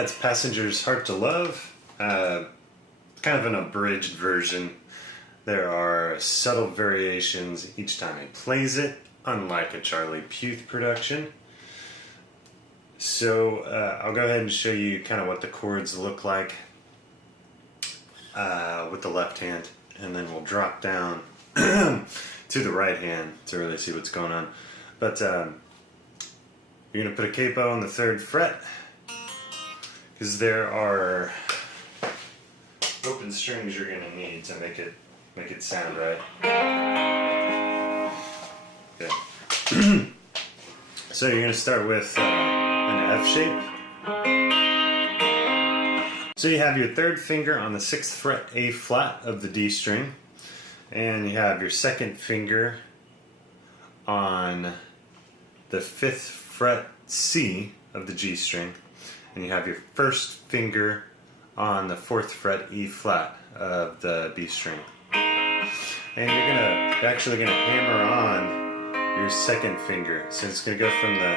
That's Passenger's Heart to Love, kind of an abridged version. There are subtle variations each time he plays it, unlike a Charlie Puth production. So I'll go ahead and show you kind of what the chords look like with the left hand, and then we'll drop down to the right hand to really see what's going on. But you're going to put a capo on the 3rd fret, because there are open strings you're going to need to make it sound right. Okay. So you're going to start with an F shape. So you have your 3rd finger on the 6th fret A flat of the D string, and you have your 2nd finger on the 5th fret C of the G string, and you have your 1st finger on the 4th fret E flat of the B string. And you're actually gonna hammer on your 2nd finger. So it's gonna go from the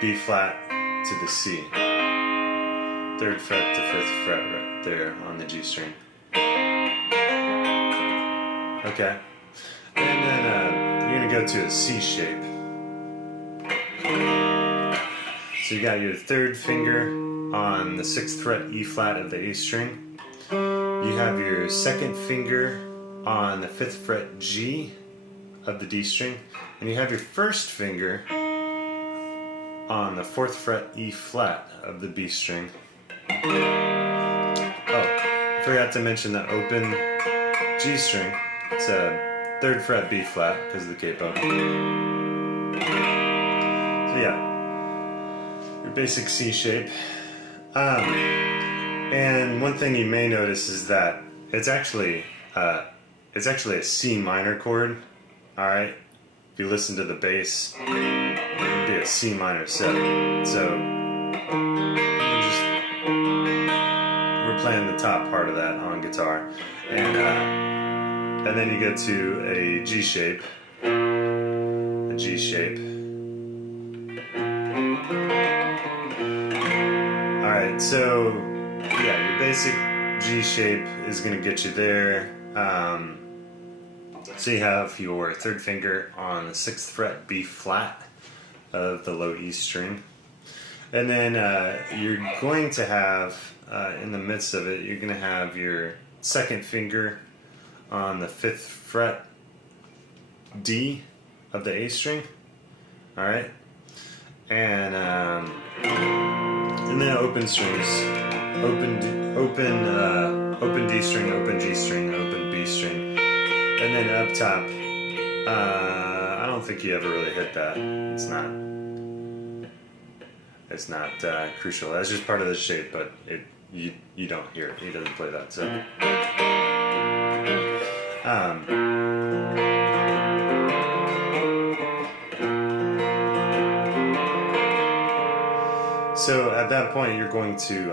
B flat to the C. 3rd fret to 5th fret right there on the G string. Okay. And then you're gonna go to a C shape. So you got your 3rd finger on the 6th fret E flat of the A string. You have your 2nd finger on the 5th fret G of the D string, and you have your 1st finger on the 4th fret E flat of the B string. Oh, I forgot to mention the open G string. It's a 3rd fret B flat because of the capo. So yeah, your basic C shape. And one thing you may notice is that it's actually a C minor chord. All right, if you listen to the bass, it would be a C minor 7. So we're playing the top part of that on guitar, and then you go to a G shape, a G shape. All right, so yeah, your basic G shape is going to get you there. So you have your 3rd finger on the 6th fret B flat of the low E string, and then you're going to have in the midst of it, you're going to have your 2nd finger on the 5th fret D of the A string. All right, and then open strings, open D string, open G string, open B string. And then up top, I don't think you ever really hit that. It's not crucial. That's just part of the shape, but you don't hear it. He doesn't play that. So at that point, you're going to,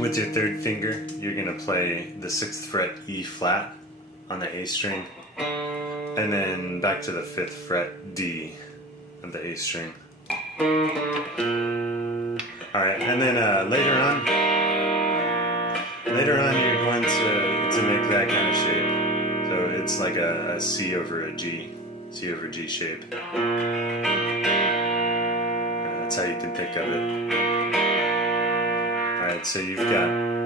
with your 3rd finger, you're going to play the 6th fret E flat on the A string, and then back to the 5th fret D of the A string. Alright, and then later on you're going to make that kind of shape. So it's like a C over a G, C over G shape. That's how you can think of it. Alright, so you've got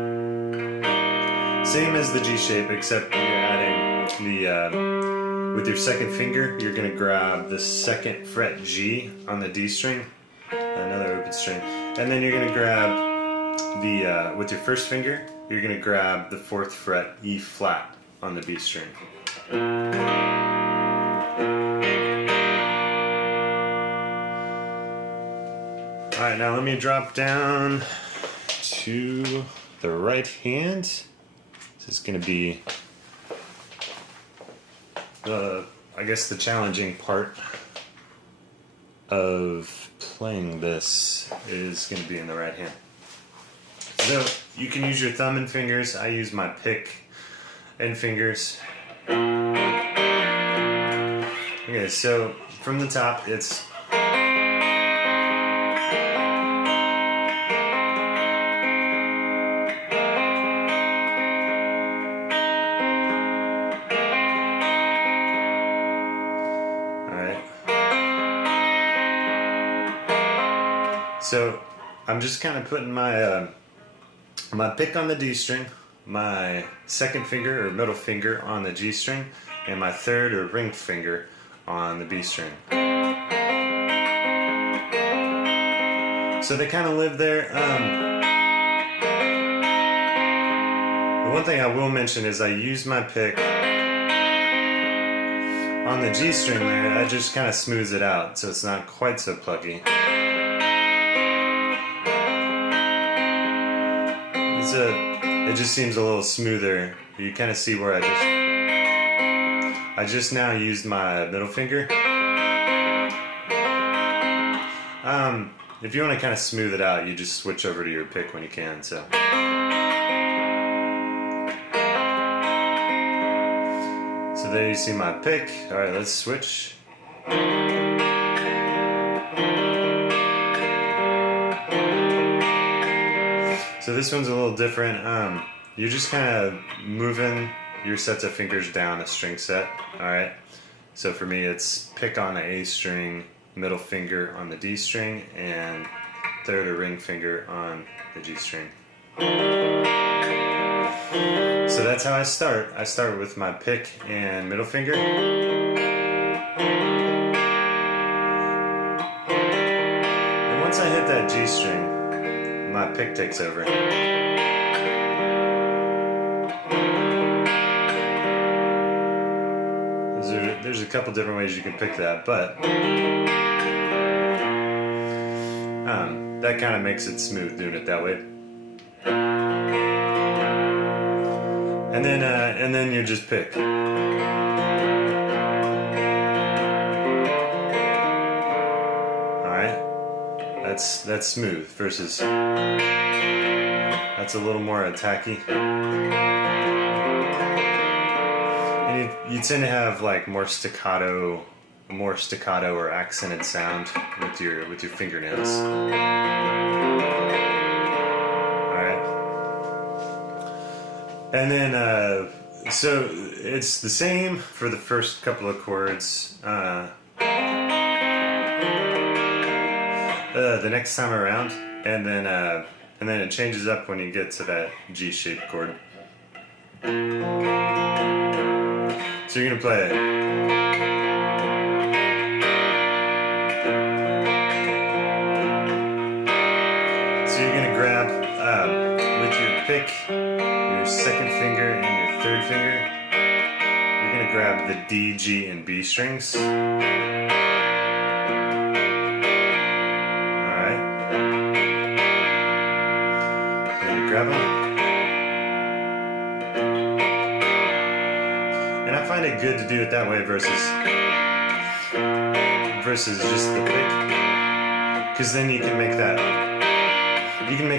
same as the G shape, except you're adding the with your 2nd finger, you're going to grab the 2nd fret G on the D string, another open string, and then you're going to grab the with your 1st finger, you're going to grab the 4th fret E flat on the B string. All right, now let me drop down to the right hand. This is going to be I guess the challenging part of playing this is going to be in the right hand. So you can use your thumb and fingers. I use my pick and fingers. Okay, so from the top, it's So I'm just kind of putting my my pick on the D string, my second finger or middle finger on the G string, and my third or ring finger on the B string. So they kind of live there. The one thing I will mention is I use my pick on the G string there. I just kind of smooths it out so it's not quite so plucky. It just seems a little smoother. You kind of see where I just now used my middle finger. If you want to kind of smooth it out, you just switch over to your pick when you can. So there you see my pick. All right, let's switch. So this one's a little different. You're just kind of moving your sets of fingers down a string set. All right. So for me, it's pick on the A string, middle finger on the D string, and third or ring finger on the G string. So that's how I start. I start with my pick and middle finger. And once I hit that G string, my pick takes over. There's a couple different ways you can pick that, but that kind of makes it smooth doing it that way. And then you just pick. Alright? That's smooth versus that's a little more attacky. And you tend to have like more staccato or accented sound with your fingernails. Alright. And then so it's the same for the first couple of chords. The next time around, and then it changes up when you get to that G-shaped chord. So you're gonna play it. So you're gonna grab with your pick, your second finger and your third finger. You're gonna grab the D, G, and B strings. Grab them. And I find it good to do it that way versus just the pick, because then you can make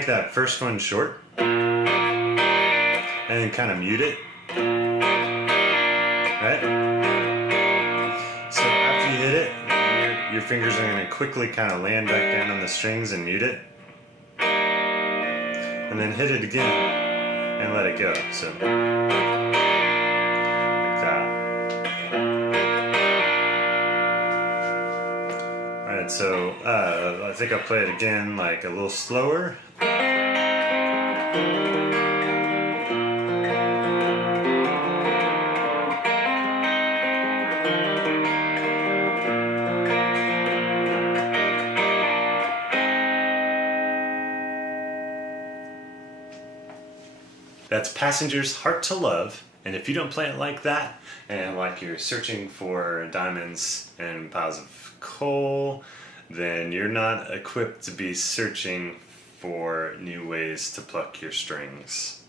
that first one short and then kind of mute it, right? So after you hit it, your fingers are going to quickly kind of land back down on the strings and mute it. And then hit it again and let it go. So like that. Alright, so I think I'll play it again like a little slower. That's Passenger's Heart to Love, and if you don't play it like that, and like you're searching for diamonds and piles of coal, then you're not equipped to be searching for new ways to pluck your strings.